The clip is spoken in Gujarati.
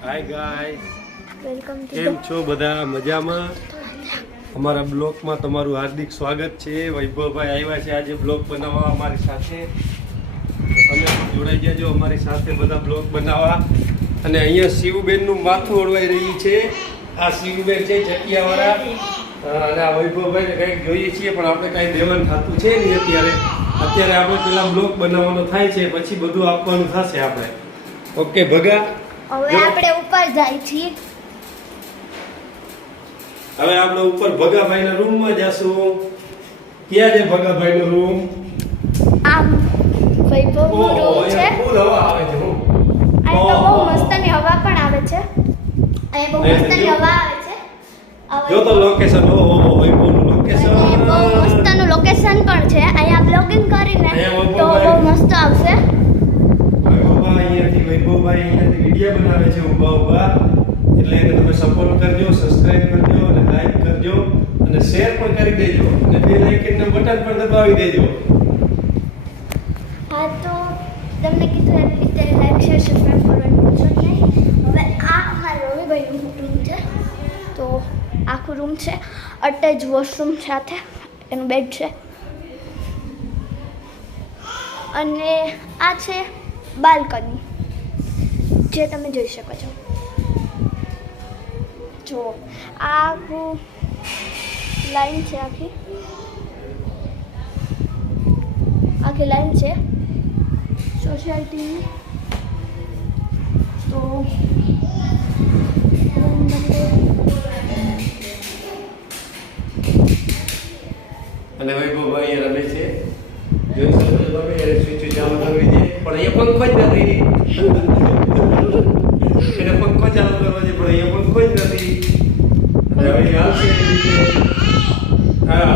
હાય ગાઈસ, વેલકમ ટુ કેમ છો બધા? મજામાં? અમારા બ્લોગમાં તમારું હાર્દિક સ્વાગત છે. વૈભવભાઈ આવ્યા છે આજે બ્લોગ બનાવવા અમારી સાથે. તમે જોડાઈ જજો અમારી સાથે બધા બ્લોગ બનાવવા. અને અહીંયા શિવબેનનું માથું ઓળવાઈ રહ્યું છે. આ શિવબેન છે ચટિયાવાળા, અને આ વૈભવભાઈને કંઈક જોઈએ છીએ પણ આપણે કાંઈ દેવાનું થતું છે નહીં અત્યારે. આપણે પેલા બ્લોગ બનાવવાનો થાય છે, પછી બધું આપવાનું થશે આપણે. ઓકે ભગા, હવે આપણે ઉપર જાય છીએ. હવે આપણે ઉપર ભગાભાઈના રૂમમાં જશું. ક્યાં છે ભગાભાઈનો રૂમ? આમ વૈભવનો રૂમ છે. ફૂલ હવા આવે છે. અહીં તો બહુ મસ્તની હવા પણ આવે છે. અહીં બહુ મસ્તની હવા આવે છે. જો તો લોકેશન, ઓહો વૈભવનું લોકેશન. અહીં બહુ મસ્તનું લોકેશન પણ છે. અહીંયા બ્લોગિંગ કરીને તો બહુ મસ્ત આવશે. વૈભવભાઈ અહીંયાથી વિડીયો બનાવે છે ઊભા ઊભા. એટલે એને તમે સપોર્ટ કરજો, સબસ્ક્રાઇબ કરજો અને લાઈક કરજો અને શેર પણ કરી દેજો અને બેલ આઇકનનું બટન પણ દબાવી દેજો. હા, તો તમને કીધું એવી રીતે લાઈક શેર સબસ્ક્રાઇબ કરવાનું ભૂલશો નહીં. હવે આ અમારા રવિભાઈનું રૂમ છે. તો આખું રૂમ છે, અટેચ વોશરૂમ સાથે એનું બેડ છે. અને આ છે બાલ્કની, જે તમે જોઈ શકો છો. જો આ આખું લાઈન છે, આખી લાઈન છે સોસાયટીની. તો અને વૈભવભાઈ અહીંયા રમે છે. જોઈ શકો છો તમે, એને સ્વિચ ચાલુ કરવી છે પણ અહીંયા પંખો જ નથી. એને પંખો ચાલુ કરવો છે પણ અહીંયા પંખો જ નથી. અને હવે હાલશે એવી રીતે. હા,